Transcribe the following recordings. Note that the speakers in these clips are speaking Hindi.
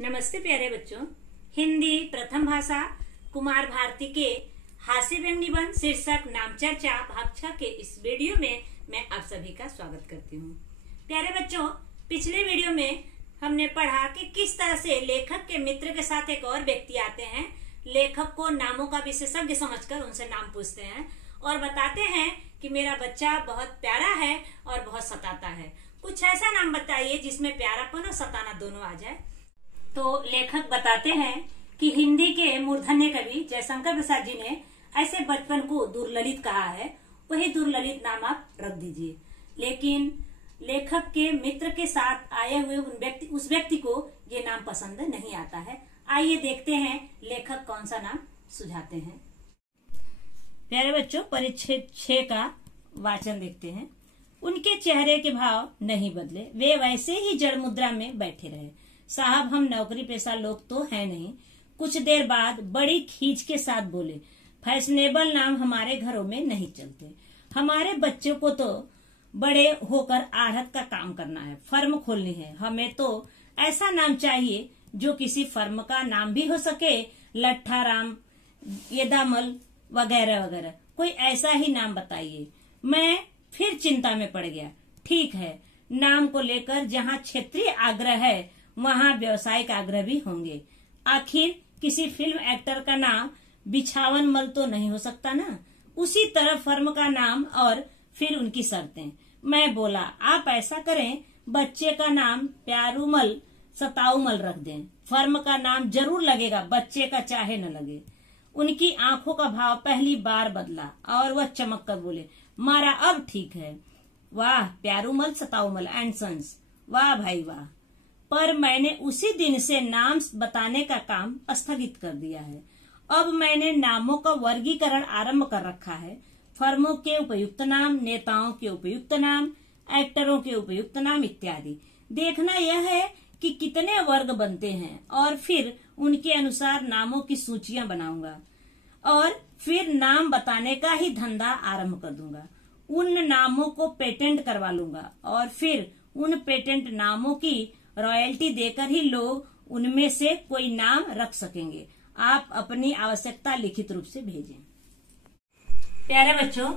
नमस्ते प्यारे बच्चों। हिंदी प्रथम भाषा कुमार भारती के हास्य व्यंग निबंध शीर्षक नाम चर्चा भाग 6 के इस वीडियो में मैं आप सभी का स्वागत करती हूँ। प्यारे बच्चों, पिछले वीडियो में हमने पढ़ा कि किस तरह से लेखक के मित्र के साथ एक और व्यक्ति आते हैं। लेखक को नामों का विशेषज्ञ समझकर उनसे नाम पूछते हैं और बताते हैं कि मेरा बच्चा बहुत प्यारा है और बहुत सताता है। कुछ ऐसा नाम बताइए जिसमें प्यारापन और सताना दोनों आ जाए। तो लेखक बताते हैं कि हिंदी के मूर्धन्य कवि जयशंकर प्रसाद जी ने ऐसे बचपन को दुर्ललित कहा है, वही दुर्ललित नाम आप रख दीजिए। लेकिन लेखक के मित्र के साथ आए हुए उस व्यक्ति को ये नाम पसंद नहीं आता है। आइए देखते हैं लेखक कौन सा नाम सुझाते हैं। प्यारे बच्चों, परिच्छेद 6 का वाचन देखते हैं। उनके चेहरे के भाव नहीं बदले, वे वैसे ही जड़ मुद्रा में बैठे रहे। साहब, हम नौकरी पेशा लोग तो है नहीं। कुछ देर बाद बड़ी खींच के साथ बोले, फैशनेबल नाम हमारे घरों में नहीं चलते। हमारे बच्चों को तो बड़े होकर आढ़त का काम करना है, फर्म खोलनी है। हमें तो ऐसा नाम चाहिए जो किसी फर्म का नाम भी हो सके, लट्ठा राम, येदामल वगैरह वगैरह। कोई ऐसा ही नाम बताइए। मैं फिर चिंता में पड़ गया। ठीक है, नाम को लेकर जहाँ क्षेत्रीय आग्रह है वहाँ व्यावसायिक आग्रह भी होंगे। आखिर किसी फिल्म एक्टर का नाम बिछावन मल तो नहीं हो सकता ना। उसी तरह फर्म का नाम और फिर उनकी शर्तें। मैं बोला, आप ऐसा करें, बच्चे का नाम प्यारूमल सताऊमल रख दें। फर्म का नाम जरूर लगेगा, बच्चे का चाहे न लगे। उनकी आंखों का भाव पहली बार बदला और वह चमक कर बोले, मारा अब ठीक है। वाह, प्यारूमल सताऊमल एंड सन्स, वाह भाई वाह। पर मैंने उसी दिन से नाम बताने का काम स्थगित कर दिया है। अब मैंने नामों का वर्गीकरण आरंभ कर रखा है। फर्मों के उपयुक्त नाम, नेताओं के उपयुक्त नाम, एक्टरों के उपयुक्त नाम इत्यादि। देखना यह है कि कितने वर्ग बनते हैं और फिर उनके अनुसार नामों की सूचियां बनाऊंगा और फिर नाम बताने का ही धंधा आरंभ कर दूंगा। उन नामों को पेटेंट करवा लूंगा और फिर उन पेटेंट नामों की रॉयल्टी देकर ही लोग उनमें से कोई नाम रख सकेंगे। आप अपनी आवश्यकता लिखित रूप से भेजें। प्यारे बच्चों,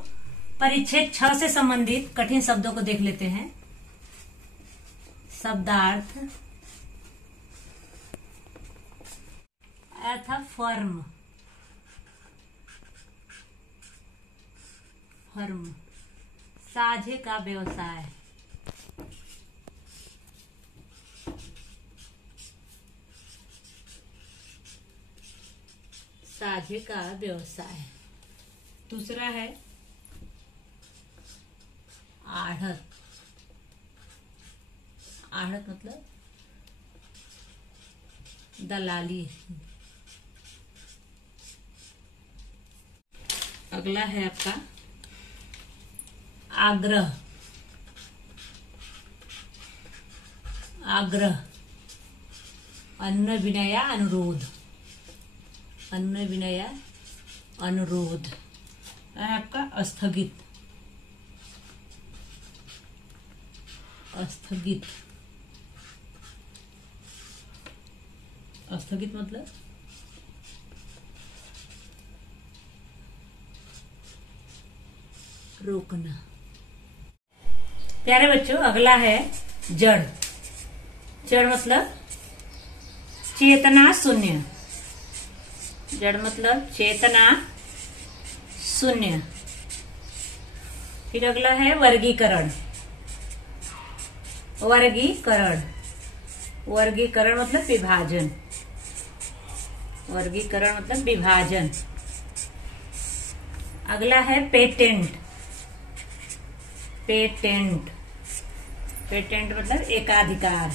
परिच्छेद 6 से संबंधित कठिन शब्दों को देख लेते हैं। शब्दार्थ, अर्थ फर्म, फर्म, साझे का व्यवसाय, साझे का व्यवसाय। दूसरा है आढ़त। आढ़त मतलब दलाली। अगला है आपका आग्रह। आग्रह, अन्य विनया अनुरोध, अन्य विनया अनुरोध। है आपका स्थगित। स्थगित, स्थगित मतलब रोकना। प्यारे बच्चों, अगला है जड़। जड़ मतलब चेतना शून्य। जड़ मतलब चेतना शून्य। फिर अगला है वर्गीकरण। वर्गीकरण, वर्गीकरण मतलब विभाजन। वर्गीकरण मतलब विभाजन। अगला है पेटेंट। पेटेंट, पेटेंट मतलब एकाधिकार।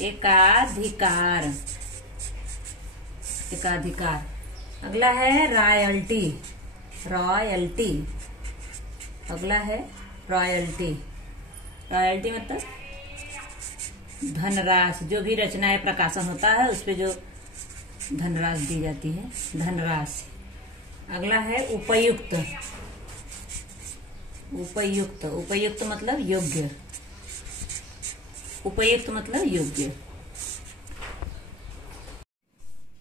एकाधिकार, एकाधिकार। अगला है रॉयल्टी। रॉयल्टी, अगला है रॉयल्टी। रॉयल्टी मतलब धनराशि। जो भी रचनाएं प्रकाशन होता है उस पे जो धनराशि दी जाती है, धनराशि। अगला है उपयुक्त। उपयुक्त, उपयुक्त मतलब योग्य। उपयुक्त मतलब योग्य।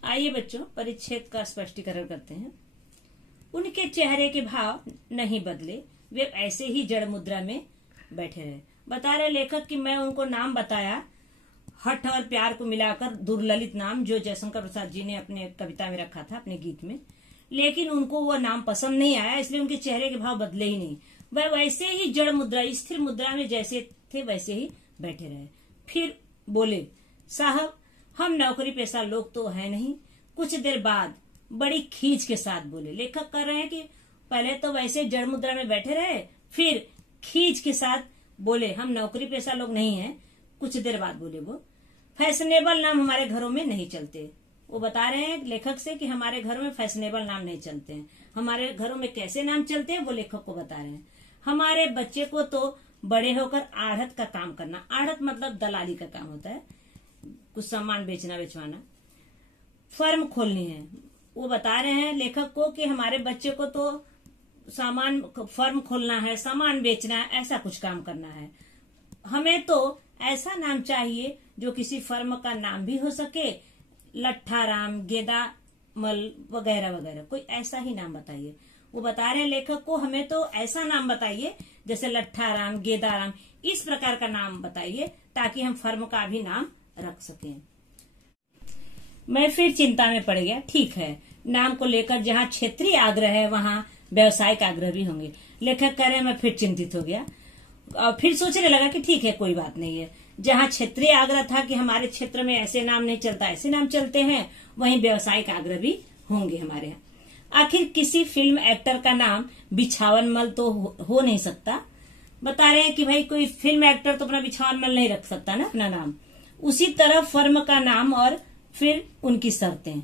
आइए बच्चों परिच्छेद का स्पष्टीकरण करते हैं। उनके चेहरे के भाव नहीं बदले, वे ऐसे ही जड़ मुद्रा में बैठे रहे। बता रहे लेखक कि मैं उनको नाम बताया, हठ और प्यार को मिलाकर दुर्ललित नाम, जो जयशंकर प्रसाद जी ने अपने कविता में रखा था, अपने गीत में, लेकिन उनको वो नाम पसंद नहीं आया, इसलिए उनके चेहरे के भाव बदले ही नहीं। वह वैसे ही जड़ मुद्रा, स्थिर मुद्रा में जैसे थे वैसे ही बैठे रहे। फिर बोले, साहब हम नौकरी पेशा लोग तो है नहीं। कुछ देर बाद बड़ी खींच के साथ बोले। लेखक कर रहे हैं कि पहले तो वैसे जड़ मुद्रा में बैठे रहे, फिर खींच के साथ बोले हम नौकरी पेशा लोग नहीं हैं। कुछ देर बाद बोले वो, फैशनेबल नाम हमारे घरों में नहीं चलते। वो बता रहे हैं लेखक से कि हमारे घरों में फैशनेबल नाम नहीं चलते हैं। हमारे घरों में कैसे नाम चलते हैं वो लेखक को बता रहे हैं। हमारे बच्चे को तो बड़े होकर आढ़त का काम करना, आढ़त मतलब दलाली का काम होता है, कुछ सामान बेचना बेचवाना, फर्म खोलनी है। वो बता रहे हैं लेखक को कि हमारे बच्चे को तो फर्म खोलना है, सामान बेचना है, ऐसा कुछ काम करना है। हमें तो ऐसा नाम चाहिए जो किसी फर्म का नाम भी हो सके, लट्ठाराम, गेदामल वगैरह वगैरह, कोई ऐसा ही नाम बताइए। वो बता रहे हैं लेखक को हमें तो ऐसा नाम बताइए जैसे लट्ठाराम, गेदाराम, इस प्रकार का नाम बताइए ताकि हम फर्म का भी नाम रख सकें। मैं फिर चिंता में पड़ गया। ठीक है, नाम को लेकर जहाँ क्षेत्रीय आग्रह है वहाँ व्यवसायिक आग्रह भी होंगे। लेखक कह रहे हैं मैं फिर चिंतित हो गया और फिर सोचने लगा कि ठीक है कोई बात नहीं है, जहाँ क्षेत्रीय आग्रह था कि हमारे क्षेत्र में ऐसे नाम नहीं चलता, ऐसे नाम चलते हैं, वहीं व्यवसायिक आग्रह भी होंगे हमारे यहाँ। आखिर किसी फिल्म एक्टर का नाम बिछावनमल तो हो नहीं सकता। बता रहे हैं कि भाई कोई फिल्म एक्टर तो अपना बिछावनमल नहीं रख सकता ना अपना नाम। उसी तरह फर्म का नाम और फिर उनकी शर्तें।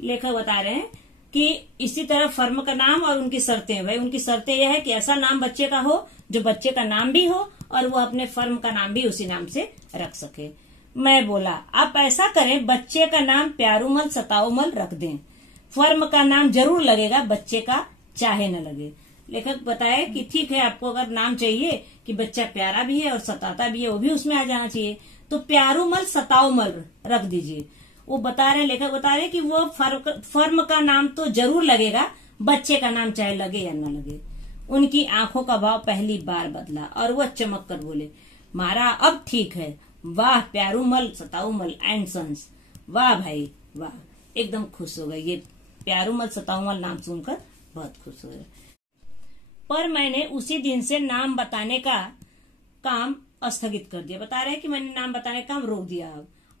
लेखक बता रहे हैं कि इसी तरह फर्म का नाम और उनकी शर्तें। भाई उनकी शर्तें यह है कि ऐसा नाम बच्चे का हो जो बच्चे का नाम भी हो और वो अपने फर्म का नाम भी उसी नाम से रख सके। मैं बोला आप ऐसा करें, बच्चे का नाम प्यारूमल सताऊमल रख दें, फर्म का नाम जरूर लगेगा, बच्चे का चाहे न लगे। लेखक बताए कि ठीक है, आपको अगर नाम चाहिए कि बच्चा प्यारा भी है और सताता भी है, वो भी उसमें आ जाना चाहिए, तो प्यारूमल सताऊमल रख दीजिए। वो बता रहे, लेखक बता रहे कि वो फर्म का नाम तो जरूर लगेगा, बच्चे का नाम चाहे लगे या न लगे। उनकी आंखों का भाव पहली बार बदला और वह चमक कर बोले, मारा अब ठीक है, वाह प्यारूमल सताऊमल एंड सन्स, वाह भाई वाह। एकदम खुश हो गए, ये प्यारूमल सताऊमल नाम सुनकर बहुत खुश हो गए। पर मैंने उसी दिन से नाम बताने का काम स्थगित कर दिया। बता रहे कि मैंने नाम बताने का काम रोक दिया।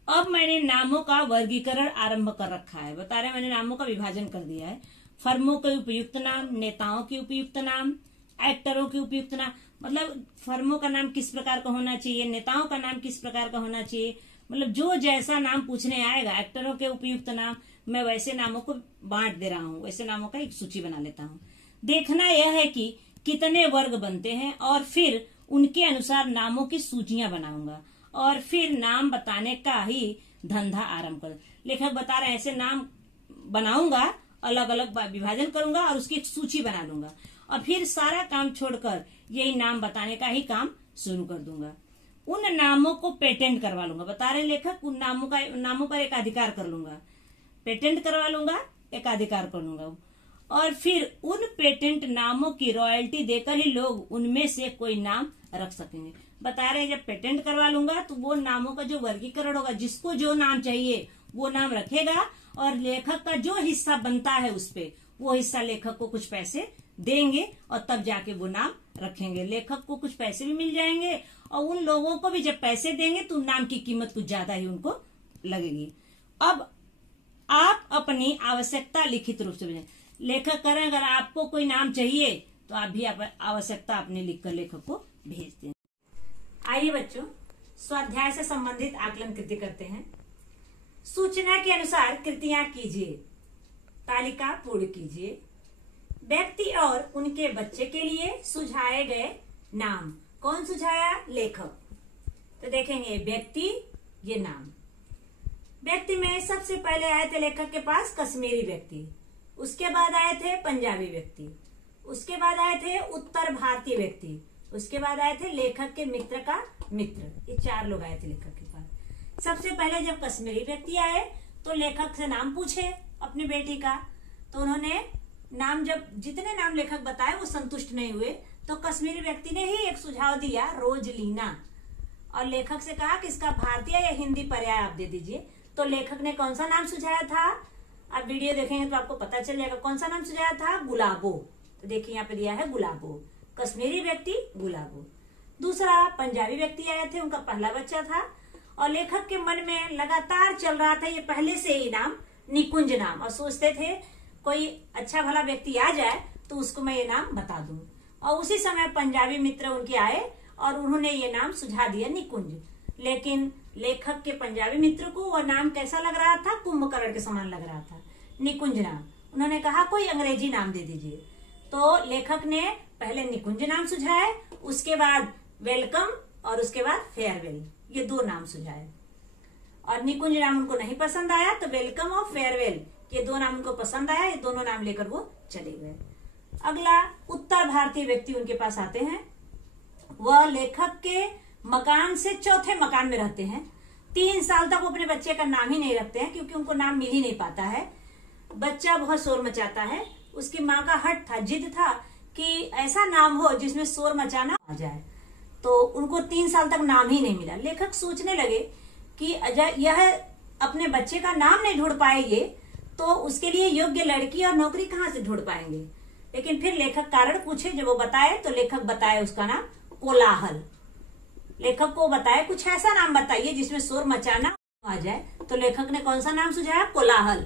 अब मैंने नामों का वर्गीकरण आरंभ कर रखा है। बता रहे मैंने नामों का विभाजन कर दिया है। फर्मों के उपयुक्त नाम, नेताओं के उपयुक्त नाम, एक्टरों के उपयुक्त नाम, मतलब फर्मों का नाम किस प्रकार का होना चाहिए, नेताओं का नाम किस प्रकार का होना चाहिए, मतलब जो जैसा नाम पूछने आएगा, एक्टरों के उपयुक्त नाम, मैं वैसे नामों को बांट दे रहा हूँ, वैसे नामों का एक सूची बना लेता हूँ। देखना यह है कि कितने वर्ग बनते हैं और फिर उनके अनुसार नामों की सूचियां बनाऊंगा और फिर नाम बताने का ही धंधा आरंभ कर। लेखक बता रहे हैं ऐसे नाम बनाऊंगा, अलग अलग विभाजन करूंगा और उसकी एक सूची बना लूंगा और फिर सारा काम छोड़कर यही नाम बताने का ही काम शुरू कर दूंगा। उन नामों को पेटेंट करवा लूंगा। बता रहे लेखक उन नामों पर एक अधिकार कर लूंगा, पेटेंट करवा लूंगा, एक अधिकार कर लूंगा और फिर उन पेटेंट नामों की रॉयल्टी देकर ही लोग उनमें से कोई नाम रख सकेंगे। बता रहे हैं जब पेटेंट करवा लूंगा तो वो नामों का जो वर्गीकरण होगा, जिसको जो नाम चाहिए वो नाम रखेगा और लेखक का जो हिस्सा बनता है उस पे वो हिस्सा लेखक को कुछ पैसे देंगे और तब जाके वो नाम रखेंगे। लेखक को कुछ पैसे भी मिल जाएंगे और उन लोगों को भी जब पैसे देंगे तो नाम की कीमत कुछ ज्यादा ही उनको लगेगी। अब आप अपनी आवश्यकता लिखित रूप से भेजें। लेखक करें अगर आपको कोई नाम चाहिए तो आप भी आवश्यकता अपने लिखकर लेखक को भेज दें। आइए बच्चों स्वाध्याय से संबंधित आकलन कृति करते हैं। सूचना के अनुसार कृतियां कीजिए, तालिका पूर्ण कीजिए। व्यक्ति और उनके बच्चे के लिए सुझाए गए नाम। कौन सुझाया? लेखक। तो देखेंगे व्यक्ति, ये नाम। व्यक्ति में सबसे पहले आए थे लेखक के पास कश्मीरी व्यक्ति, उसके बाद आए थे पंजाबी व्यक्ति, उसके बाद आए थे उत्तर भारतीय व्यक्ति, उसके बाद आए थे लेखक के मित्र का मित्र। ये 4 लोग आए थे लेखक के पास। सबसे पहले जब कश्मीरी व्यक्ति आए तो लेखक से नाम पूछे अपनी बेटी का, तो उन्होंने नाम, जब जितने नाम लेखक बताए वो संतुष्ट नहीं हुए, तो कश्मीरी व्यक्ति ने ही एक सुझाव दिया, रोजलीना, और लेखक से कहा कि इसका भारतीय या हिंदी पर्याय आप दे दीजिए। तो लेखक ने कौन सा नाम सुझाया था, आप वीडियो देखेंगे तो आपको पता चल जाएगा कौन सा नाम सुझाया था, गुलाबो। तो देखिए यहाँ पे दिया है गुलाबो, कश्मीरी व्यक्ति गुलाबो। दूसरा पंजाबी व्यक्ति आए थे, उनका पहला बच्चा था और लेखक के मन में लगातार चल रहा था ये पहले से ही नाम निकुंज नाम, और सोचते थे कोई अच्छा भला व्यक्ति आ जाए तो उसको मैं ये नाम बता दूं। और उसी समय पंजाबी मित्र उनके आए और उन्होंने ये नाम सुझा दिया निकुंज। लेकिन लेखक के पंजाबी मित्र को वह नाम कैसा लग रहा था, कुंभकर्ण के समान लग रहा था, निकुंज नाम। उन्होंने कहा कोई अंग्रेजी नाम दे दीजिए। तो लेखक ने पहले निकुंज नाम सुझाए, उसके बाद वेलकम और उसके बाद फेयरवेल, ये दो नाम सुझाए। और निकुंज नाम उनको नहीं पसंद आया, तो वेलकम और फेयरवेल ये दो नाम उनको पसंद आया, ये दोनों नाम लेकर वो चले गए। अगला उत्तर भारतीय व्यक्ति उनके पास आते हैं। वह लेखक के मकान से चौथे मकान में रहते हैं। 3 साल तक वो अपने बच्चे का नाम ही नहीं रखते हैं, क्योंकि उनको नाम मिल ही नहीं पाता है। बच्चा बहुत शोर मचाता है। उसकी माँ का हट था, जिद था कि ऐसा नाम हो जिसमें शोर मचाना आ जाए। तो उनको 3 साल तक नाम ही नहीं मिला। लेखक सोचने लगे कि यह अपने बच्चे का नाम नहीं ढूंढ पाएंगे तो उसके लिए योग्य लड़की और नौकरी कहाँ से ढूंढ पाएंगे। लेकिन फिर लेखक कारण पूछे, जब वो बताए तो लेखक बताए उसका नाम कोलाहल। लेखक को बताए कुछ ऐसा नाम बताइए जिसमें शोर मचाना आ जाए। तो लेखक ने कौन सा नाम सुझाया, कोलाहल।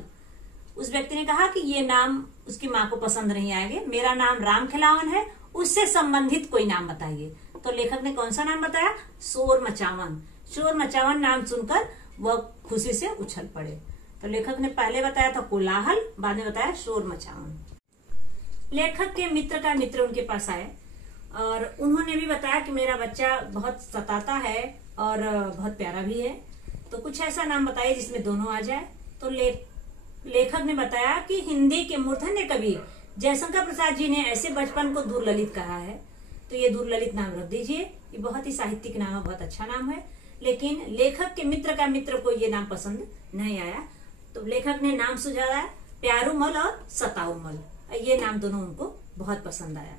उस व्यक्ति ने कहा कि ये नाम उसकी माँ को पसंद नहीं आएंगे, मेरा नाम राम खिलावन है, उससे संबंधित कोई नाम बताइए। तो लेखक ने कौन सा नाम बताया, शोर मचावन। शोर मचावन नाम सुनकर वह खुशी से उछल पड़े। तो लेखक ने पहले बताया था कोलाहल, बाद में बताया शोर मचावन। लेखक के मित्र का मित्र उनके पास आए और उन्होंने भी बताया कि मेरा बच्चा बहुत सताता है और बहुत प्यारा भी है, तो कुछ ऐसा नाम बताइए जिसमें दोनों आ जाए। तो लेखक ने बताया कि हिंदी के मूर्धन्य कवि जयशंकर प्रसाद जी ने ऐसे बचपन को दुर्ललित कहा है, तो ये दुर्ललित नाम रख दीजिए। ये बहुत ही साहित्यिक नाम है, बहुत अच्छा नाम है। लेकिन लेखक के मित्र का मित्र को ये नाम पसंद नहीं आया, तो लेखक ने नाम सुझाया प्यारूमल और सताऊमल। ये नाम दोनों उनको बहुत पसंद आया।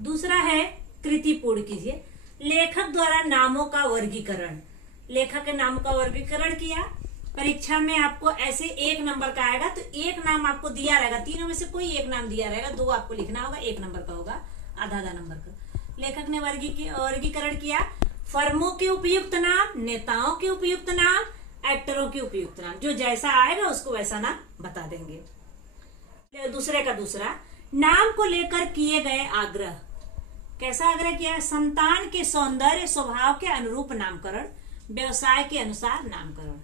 दूसरा है कृतिपूर्ण कीजिए। लेखक द्वारा नामों का वर्गीकरण। लेखक के नामों का वर्गीकरण किया। परीक्षा में आपको ऐसे 1 नंबर का आएगा, तो 1 नाम आपको दिया रहेगा, तीनों में से कोई 1 नाम दिया रहेगा, 2 आपको लिखना होगा, 1 नंबर का होगा, आधा नंबर का। लेखक ने वर्गीकरण किया। फर्मों के उपयुक्त नाम, नेताओं के उपयुक्त नाम, एक्टरों के उपयुक्त नाम, जो जैसा आएगा उसको वैसा नाम बता देंगे। दूसरे का दूसरा, नाम को लेकर किए गए आग्रह। कैसा आग्रह किया, संतान के सौंदर्य स्वभाव के अनुरूप नामकरण, व्यवसाय के अनुसार नामकरण।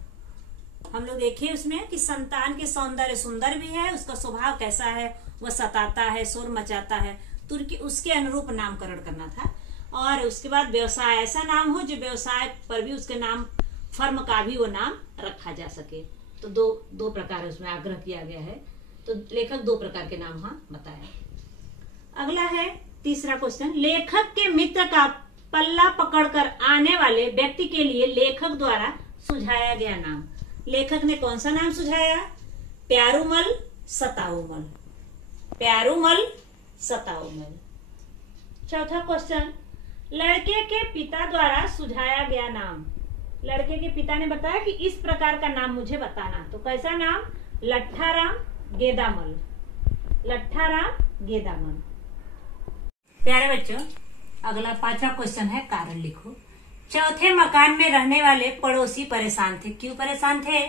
हम लोग देखिए उसमें कि संतान के सौंदर्य सुंदर भी है, उसका स्वभाव कैसा है, वह सताता है, शोर मचाता है, तो उसके अनुरूप नामकरण करना था। और उसके बाद व्यवसाय, ऐसा नाम हो जो व्यवसाय पर भी उसके नाम, फर्म का भी वो नाम रखा जा सके। तो दो प्रकार उसमें आग्रह किया गया है। तो लेखक 2 प्रकार के नाम वहां बताया। अगला है तीसरा क्वेश्चन, लेखक के मित्र का पल्ला पकड़कर आने वाले व्यक्ति के लिए लेखक द्वारा सुझाया गया नाम। लेखक ने कौन सा नाम सुझाया, प्यारूमल, सताऊमल। प्यारूमल, सताऊमल। चौथा क्वेश्चन, लड़के के पिता द्वारा सुझाया गया नाम। लड़के के पिता ने बताया कि इस प्रकार का नाम मुझे बताना, तो कैसा नाम, लट्ठाराम गेदामल। लट्ठाराम गेदामल। प्यारे बच्चों, अगला 5वां क्वेश्चन है, कारण लिखो। चौथे मकान में रहने वाले पड़ोसी परेशान थे। क्यों परेशान थे,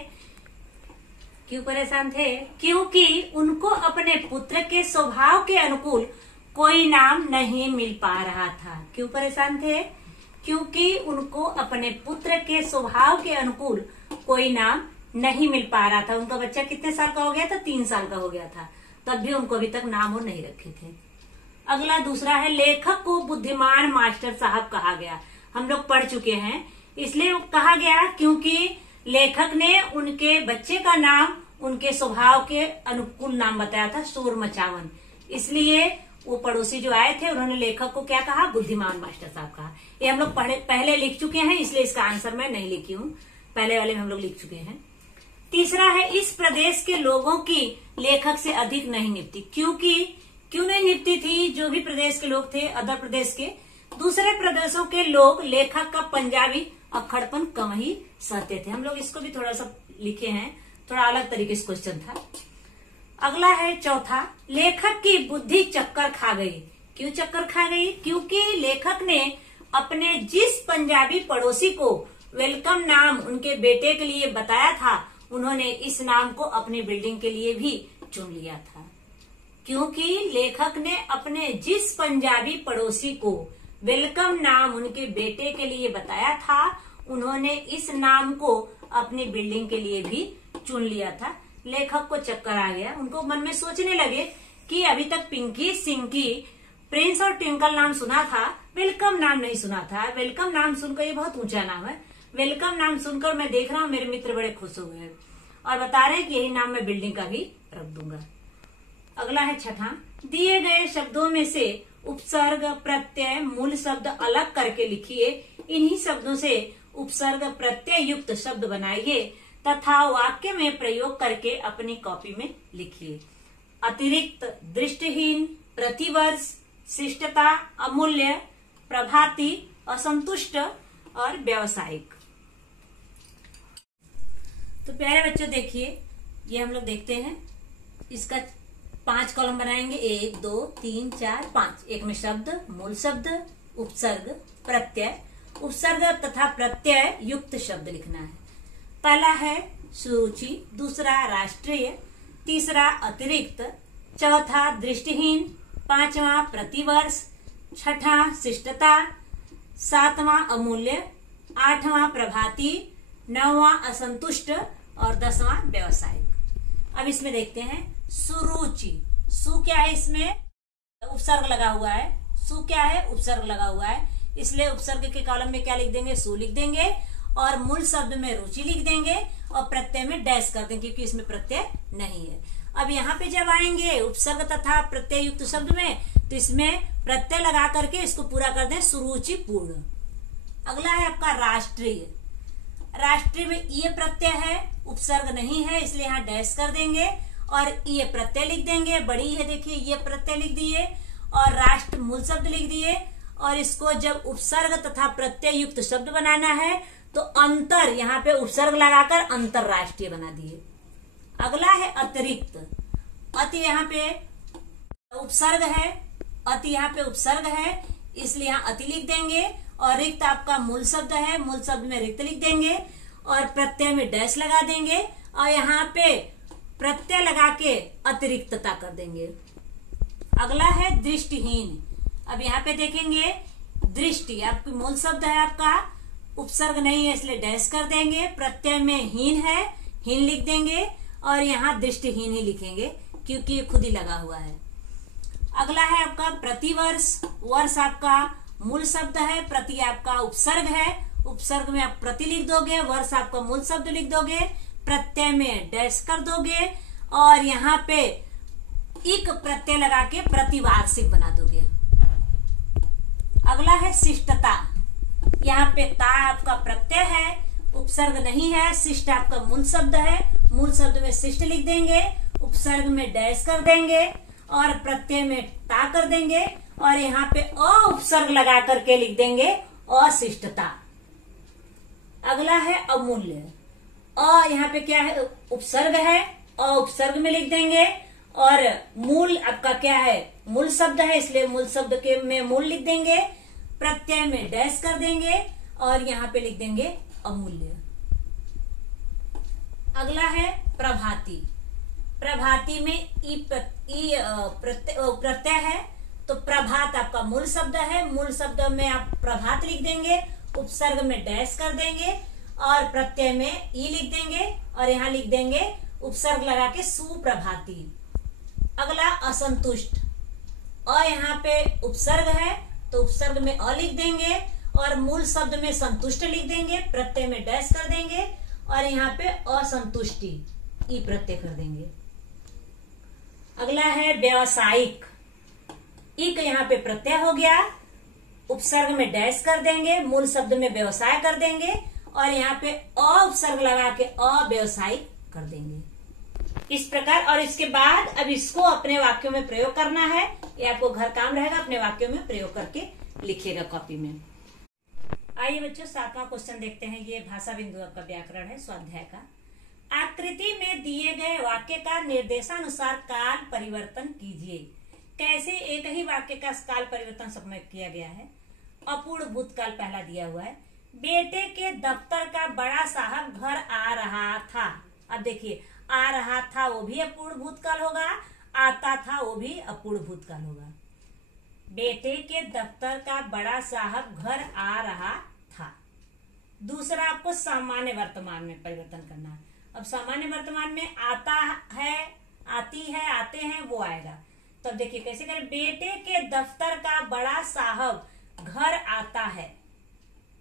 क्यों परेशान थे? क्योंकि उनको अपने पुत्र के स्वभाव के अनुकूल कोई नाम नहीं मिल पा रहा था। क्यों परेशान थे? क्योंकि उनको अपने पुत्र के स्वभाव के अनुकूल कोई नाम नहीं मिल पा रहा था। उनका बच्चा कितने साल का हो गया था, 3 साल का हो गया था, तब भी उनको अभी तक नाम वो नहीं रखे थे। अगला दूसरा है, लेखक को बुद्धिमान मास्टर साहब कहा गया। हम लोग पढ़ चुके हैं, इसलिए कहा गया क्योंकि लेखक ने उनके बच्चे का नाम उनके स्वभाव के अनुकूल नाम बताया था, शोर मचावन। इसलिए वो पड़ोसी जो आए थे उन्होंने लेखक को क्या कहा, बुद्धिमान मास्टर साहब कहा। ये हम लोग पहले लिख चुके हैं, इसलिए इसका आंसर मैं नहीं लिखी हूँ, पहले वाले में हम लोग लिख चुके हैं। तीसरा है इस प्रदेश के लोगों की लेखक से अधिक नहीं निपटी। क्यों नहीं निपटी थी? जो भी प्रदेश के लोग थे, अदर प्रदेश के, दूसरे प्रदेशों के लोग लेखक का पंजाबी अक्खड़पन कम ही सहते थे। हम लोग इसको भी थोड़ा सा लिखे हैं, थोड़ा अलग तरीके से क्वेश्चन था। अगला है चौथा, लेखक की बुद्धि चक्कर खा गई। क्यों चक्कर खा गई? क्योंकि लेखक ने अपने जिस पंजाबी पड़ोसी को वेलकम नाम उनके बेटे के लिए बताया था, उन्होंने इस नाम को अपनी बिल्डिंग के लिए भी चुन लिया था। क्योंकि लेखक ने अपने जिस पंजाबी पड़ोसी को वेलकम नाम उनके बेटे के लिए बताया था, उन्होंने इस नाम को अपनी बिल्डिंग के लिए भी चुन लिया था। लेखक को चक्कर आ गया, उनको मन में सोचने लगे कि अभी तक पिंकी, सिंकी, प्रिंस और ट्विंकल नाम सुना था, वेलकम नाम नहीं सुना था। वेलकम नाम सुनकर, ये बहुत ऊंचा नाम है, वेलकम नाम सुनकर मैं देख रहा हूँ मेरे मित्र बड़े खुश हो गए और बता रहे हैं कि यही नाम मैं बिल्डिंग का भी रख दूंगा। अगला है छठा, दिए गए शब्दों में से उपसर्ग, प्रत्यय, मूल शब्द अलग करके लिखिए। इन्हीं शब्दों से उपसर्ग प्रत्यय युक्त शब्द बनाइए तथा वाक्य में प्रयोग करके अपनी कॉपी में लिखिए। अतिरिक्त, दृष्टिहीन, प्रतिवर्ष, शिष्टता, अमूल्य, प्रभाती, असंतुष्ट और व्यावसायिक। तो प्यारे बच्चों देखिए, ये हम लोग देखते हैं, इसका 5 कॉलम बनाएंगे, 1 2 3 4 5। एक में शब्द, मूल शब्द, उपसर्ग, प्रत्यय, उपसर्ग तथा प्रत्यय युक्त शब्द लिखना है। पहला है सुरुचि, दूसरा राष्ट्रीय, तीसरा अतिरिक्त, चौथा दृष्टिहीन, पांचवा प्रतिवर्ष, छठा शिष्टता, सातवां अमूल्य, आठवां प्रभाती, नौवां असंतुष्ट और 10वां व्यावसायिक। अब इसमें देखते हैं सुरुचि। सु क्या है? इसमें उपसर्ग लगा हुआ है। सु क्या है? उपसर्ग लगा हुआ है, इसलिए उपसर्ग के कॉलम में क्या लिख देंगे? सु लिख देंगे और मूल शब्द में रुचि लिख देंगे और प्रत्यय में डैश कर देंगे क्योंकि इसमें प्रत्यय नहीं है। अब यहाँ पे जब आएंगे उपसर्ग तथा प्रत्यय युक्त शब्द में, तो इसमें प्रत्यय लगा करके इसको पूरा कर दें सुरुचि पूर्ण। अगला है आपका राष्ट्रीय। राष्ट्रीय में ये प्रत्यय है, उपसर्ग नहीं है, इसलिए यहाँ डैश कर देंगे और ये प्रत्यय लिख देंगे। बड़ी है देखिए, ये प्रत्यय लिख दिए और राष्ट्र मूल शब्द लिख दिए। और इसको जब उपसर्ग तथा प्रत्यय युक्त शब्द बनाना है तो अंतर, यहाँ पे उपसर्ग लगाकर अंतरराष्ट्रीय बना दिए। अगला है अतिरिक्त। अति यहाँ पे उपसर्ग है, अति यहाँ पे उपसर्ग है, इसलिए यहाँ अति लिख देंगे और रिक्त आपका मूल शब्द है, मूल शब्द में रिक्त लिख देंगे और प्रत्यय में डैश लगा देंगे और यहाँ पे प्रत्यय लगा के अतिरिक्तता कर देंगे। अगला है दृष्टिहीन। अब यहाँ पे देखेंगे दृष्टि आपकी मूल शब्द है, आपका उपसर्ग नहीं है इसलिए डैश कर देंगे। प्रत्यय में हीन है, हीन लिख देंगे और यहाँ दृष्टिहीन ही लिखेंगे क्योंकि ये खुद ही लगा हुआ है। अगला है आपका प्रतिवर्ष। वर्ष आपका मूल शब्द है, प्रति आपका उपसर्ग है, उपसर्ग में आप प्रति लिख दोगे, वर्ष आपका मूल शब्द लिख दोगे, प्रत्यय में डैश कर दोगे और यहाँ पे इक प्रत्यय लगा के प्रतिवार्षिक बना दोगे। अगला है शिष्टता। यहाँ पे ता आपका प्रत्यय है, उपसर्ग नहीं है, शिष्ट आपका मूल शब्द है, मूल शब्द में शिष्ट लिख देंगे, उपसर्ग में डैश कर देंगे और प्रत्यय में ता कर देंगे और यहाँ पे अ उपसर्ग लगा करके लिख देंगे अशिष्टता। अगला है अमूल्य। अ यहाँ पे क्या है? उपसर्ग है, अ उपसर्ग में लिख देंगे और मूल आपका क्या है? मूल शब्द है, इसलिए मूल शब्द के में मूल लिख देंगे, प्रत्यय में डैश कर देंगे और यहाँ पे लिख देंगे अमूल्य। अगला है प्रभाती। प्रभाती में प्रत्यय है तो प्रभात आपका मूल शब्द है, मूल शब्द में आप प्रभात लिख देंगे, उपसर्ग में डैश कर देंगे और प्रत्यय में ई लिख देंगे और यहाँ लिख देंगे उपसर्ग लगा के सुप्रभाती। अगला असंतुष्ट। अ यहाँ पे उपसर्ग है तो उपसर्ग में अ लिख देंगे और मूल शब्द में संतुष्ट लिख देंगे, प्रत्यय में डैश कर देंगे और यहाँ पे असंतुष्टि ई प्रत्यय कर देंगे। अगला है व्यावसायिक। इक यहाँ पे प्रत्यय हो गया, उपसर्ग में डैश कर देंगे, मूल शब्द में व्यवसाय कर देंगे और यहाँ पे अ उपसर्ग लगा के अव्यवसायिक कर देंगे इस प्रकार। और इसके बाद अब इसको अपने वाक्यों में प्रयोग करना है। ये आपको घर काम रहेगा, अपने वाक्यों में प्रयोग करके लिखिएगा कॉपी में। आइए बच्चों 7वां क्वेश्चन देखते हैं। ये भाषा बिंदु का व्याकरण है स्वाध्याय का। आकृति में दिए गए वाक्य का निर्देशानुसार काल परिवर्तन कीजिए। कैसे एक ही वाक्य का काल परिवर्तन सब में किया गया है। अपूर्ण भूतकाल पहला दिया हुआ है। बेटे के दफ्तर का बड़ा साहब घर आ रहा था। अब देखिए आ रहा था वो भी अपूर्ण भूतकाल होगा, आता था वो भी अपूर्ण भूतकाल होगा। बेटे के दफ्तर का बड़ा साहब घर आ रहा था। दूसरा आपको सामान्य वर्तमान में परिवर्तन करना है। अब सामान्य वर्तमान में आता है, आती है, आते हैं वो आएगा। तो अब देखिए कैसे करें। बेटे के दफ्तर का बड़ा साहब घर आता है।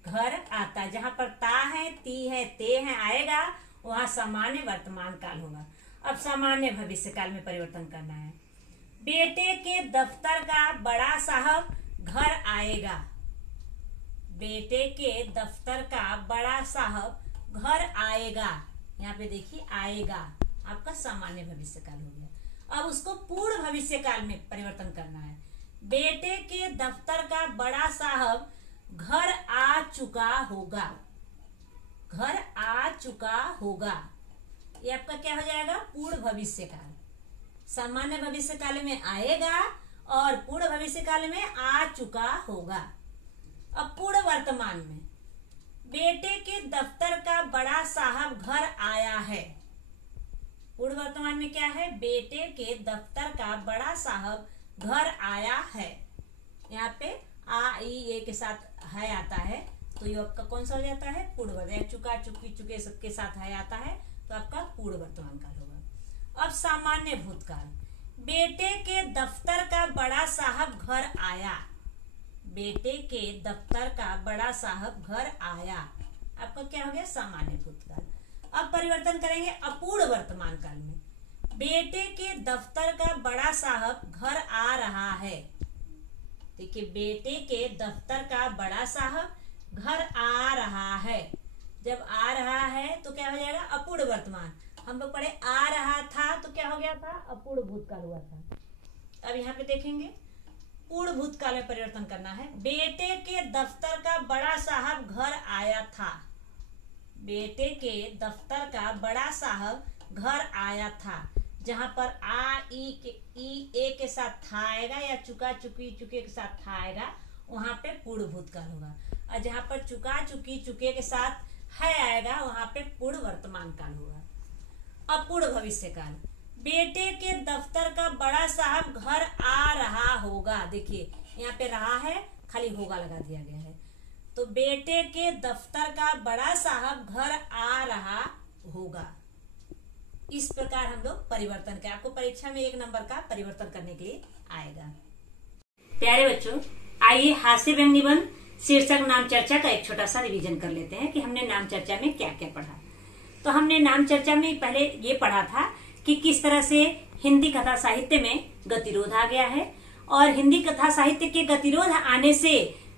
घर आता, जहां पर ता है, ती है, ते है आएगा, वहां सामान्य वर्तमान काल होगा। अब सामान्य भविष्य काल में परिवर्तन करना है। बेटे के दफ्तर का बड़ा साहब घर आएगा। बेटे के दफ्तर का बड़ा साहब घर आएगा। यहाँ पे देखिए आएगा आपका सामान्य भविष्य काल हो गया। अब उसको पूर्ण भविष्य काल में परिवर्तन करना है। बेटे के दफ्तर का बड़ा साहब घर आ चुका होगा। घर आ चुका होगा, ये आपका क्या हो जाएगा पूर्ण भविष्य काल। सामान्य भविष्य काल में आएगा और पूर्ण भविष्य काल में आ चुका होगा। अब पूर्ण वर्तमान में बेटे के दफ्तर का बड़ा साहब घर आया है। पूर्ण वर्तमान में क्या है, बेटे के दफ्तर का बड़ा साहब घर आया है। यहाँ पे आ ई ए के साथ है आता है, तो ये आपका कौन सा हो जाता है पूर्ण वर्तमान। चुका चुकी चुके सबके साथ है आता है, तो आपका पूर्ण वर्तमान काल होगा। अब सामान्य भूतकाल, बेटे के दफ्तर का बड़ा साहब घर आया। बेटे के दफ्तर का बड़ा साहब घर आया, आपका क्या हो गया सामान्य भूतकाल। अब परिवर्तन करेंगे अपूर्ण वर्तमान काल में। बेटे के दफ्तर का बड़ा साहब घर आ रहा है। देखिए बेटे के दफ्तर का बड़ा साहब घर आ रहा है। जब आ रहा है तो क्या हो जाएगा अपूर्ण वर्तमान। हम लोग पढ़े आ रहा था तो क्या हो गया था अपूर्ण भूतकाल हुआ था। अब यहाँ पे देखेंगे पूर्ण भूतकाल में परिवर्तन करना है। बेटे के दफ्तर का बड़ा साहब घर आया था। बेटे के दफ्तर का बड़ा साहब घर आया था। जहां पर आ ई ए के साथ था आएगा या चुका चुकी चुके के साथ था आएगा, वहां पे पूर्ण भूतकाल होगा। और जहां पर चुका चुकी चुके के साथ है आएगा, वहां पे पूर्ण वर्तमान काल होगा। अपूर्ण भविष्य काल, बेटे के दफ्तर का बड़ा साहब घर आ रहा होगा। देखिए यहाँ पे रहा है, खाली होगा लगा दिया गया है। तो बेटे के दफ्तर का बड़ा साहब घर आ रहा होगा। इस प्रकार हम लोग परिवर्तन करें। आपको परीक्षा में 1 नंबर का परिवर्तन करने के लिए आएगा। प्यारे बच्चों, आइए हास्य व्यंग्य निबंध शीर्षक नाम चर्चा का एक छोटा सा रिवीजन कर लेते हैं कि हमने नाम चर्चा में क्या क्या पढ़ा। तो हमने नाम चर्चा में पहले ये पढ़ा था कि किस तरह से हिंदी कथा साहित्य में गतिरोध आ गया है, और हिंदी कथा साहित्य के गतिरोध आने से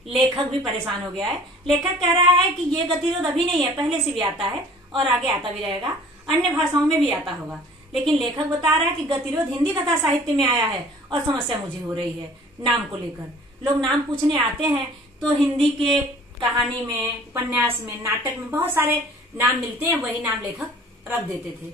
लेखक भी परेशान हो गया है। लेखक कह रहा है कि ये गतिरोध अभी नहीं है, पहले से भी आता है और आगे आता भी रहेगा, अन्य भाषाओं में भी आता होगा। लेकिन लेखक बता रहा है कि गतिरोध हिंदी कथा साहित्य में आया है और समस्या मुझे हो रही है नाम को लेकर। लोग नाम पूछने आते हैं तो हिंदी के कहानी में, उपन्यास में, नाटक में बहुत सारे नाम मिलते हैं, वही नाम लेखक रख देते थे।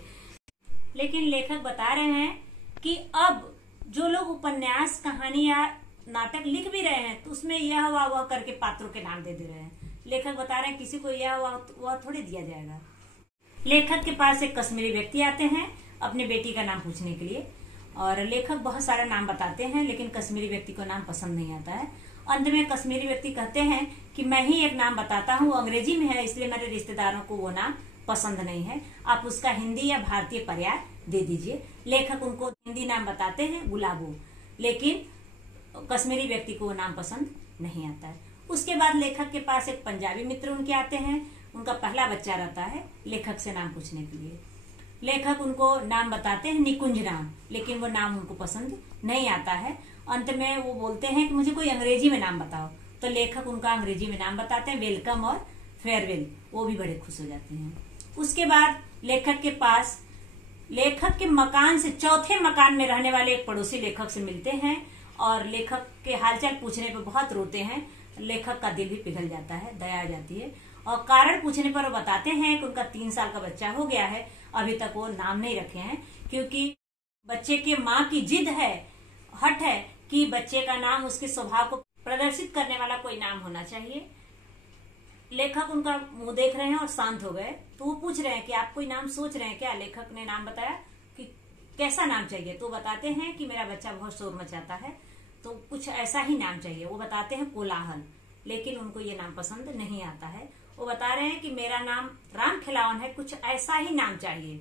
लेकिन लेखक बता रहे हैं कि अब जो लोग उपन्यास, कहानी या नाटक लिख भी रहे हैं तो उसमें यह वह करके पात्रों के नाम दे दे रहे हैं। लेखक बता रहे हैं किसी को यह वह थोड़ी दिया जाएगा। लेखक के पास एक कश्मीरी व्यक्ति आते हैं अपने बेटी का नाम पूछने के लिए, और लेखक बहुत सारे नाम बताते हैं, लेकिन कश्मीरी व्यक्ति को नाम पसंद नहीं आता है। अंत में कश्मीरी व्यक्ति कहते हैं कि मैं ही एक नाम बताता हूँ, अंग्रेजी में है, इसलिए मेरे रिश्तेदारों को वो नाम पसंद नहीं है, आप उसका हिंदी या भारतीय पर्याय दे दीजिए। लेखक उनको हिंदी नाम बताते हैं गुलाबो, लेकिन कश्मीरी व्यक्ति को वो नाम पसंद नहीं आता है। उसके बाद लेखक के पास एक पंजाबी मित्र उनके आते हैं, उनका पहला बच्चा रहता है लेखक से नाम पूछने के लिए। लेखक उनको नाम बताते हैं निकुंज नाम, लेकिन वो नाम उनको पसंद नहीं आता है। अंत में वो बोलते हैं कि मुझे कोई अंग्रेजी में नाम बताओ, तो लेखक उनका अंग्रेजी में नाम बताते हैं वेलकम और फेयरवेल, वो भी बड़े खुश हो जाते हैं। उसके बाद लेखक के पास लेखक के मकान से चौथे मकान में रहने वाले एक पड़ोसी लेखक से मिलते हैं और लेखक के हालचाल पूछने पर बहुत रोते हैं। लेखक का दिल भी पिघल जाता है, दया आ जाती है और कारण पूछने पर वो बताते हैं कि उनका 3 साल का बच्चा हो गया है, अभी तक वो नाम नहीं रखे हैं क्योंकि बच्चे के माँ की जिद है, हट है कि बच्चे का नाम उसके स्वभाव को प्रदर्शित करने वाला कोई नाम होना चाहिए। लेखक उनका मुंह देख रहे हैं और शांत हो गए, तो वो पूछ रहे हैं कि आप कोई नाम सोच रहे हैं क्या। लेखक ने नाम बताया कि कैसा नाम चाहिए, तो बताते हैं कि मेरा बच्चा बहुत शोर मचाता है तो कुछ ऐसा ही नाम चाहिए। वो बताते हैं कोलाहल, लेकिन उनको ये नाम पसंद नहीं आता है। वो बता रहे हैं कि मेरा नाम राम खिलावन है, कुछ ऐसा ही नाम चाहिए।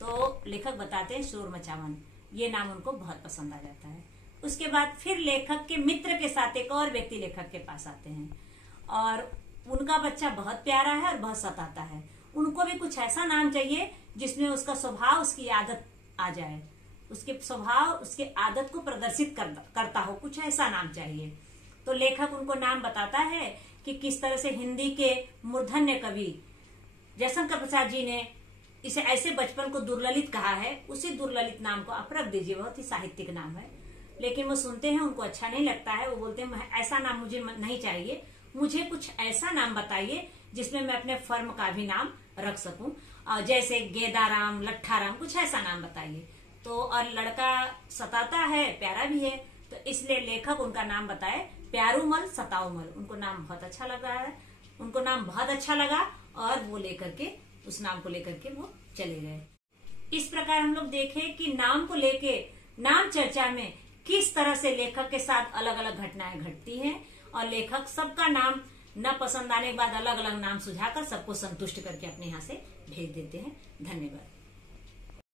तो लेखक बताते हैं शोर मचावन, ये नाम उनको बहुत पसंद आ जाता है। उसके बाद फिर लेखक के मित्र के साथ एक और व्यक्ति लेखक के पास आते हैं और उनका बच्चा बहुत प्यारा है और बहुत सताता है। उनको भी कुछ ऐसा नाम चाहिए जिसमें उसका स्वभाव, उसकी आदत आ जाए, उसके स्वभाव, उसके आदत को प्रदर्शित करता हो, कुछ ऐसा नाम चाहिए। तो लेखक उनको नाम बताता है कि किस तरह से हिंदी के मूर्धन्य कवि जयशंकर प्रसाद जी ने इसे ऐसे बचपन को दुर्ललित कहा है, उसी दुर्ललित नाम को आप रख दीजिए, बहुत ही साहित्यिक नाम है। लेकिन वो सुनते हैं, उनको अच्छा नहीं लगता है। वो बोलते हैं ऐसा नाम मुझे नहीं चाहिए, मुझे कुछ ऐसा नाम बताइए जिसमें मैं अपने फर्म का भी नाम रख सकूं, जैसे गेदाराम, लट्ठाराम, कुछ ऐसा नाम बताइए। तो और लड़का सताता है, प्यारा भी है, तो इसलिए लेखक उनका नाम बताए प्यारूमल सताऊमल। उनको नाम बहुत अच्छा लग रहा है, उनको नाम बहुत अच्छा लगा और वो लेकर के उस नाम को लेकर के वो चले गए। इस प्रकार हम लोग देखें कि नाम को लेके नाम चर्चा में किस तरह से लेखक के साथ अलग अलग घटनाएं घटती हैं और लेखक सबका नाम न पसंद आने के बाद अलग अलग नाम सुझाकर सबको संतुष्ट करके अपने यहाँ से भेज देते हैं। धन्यवाद।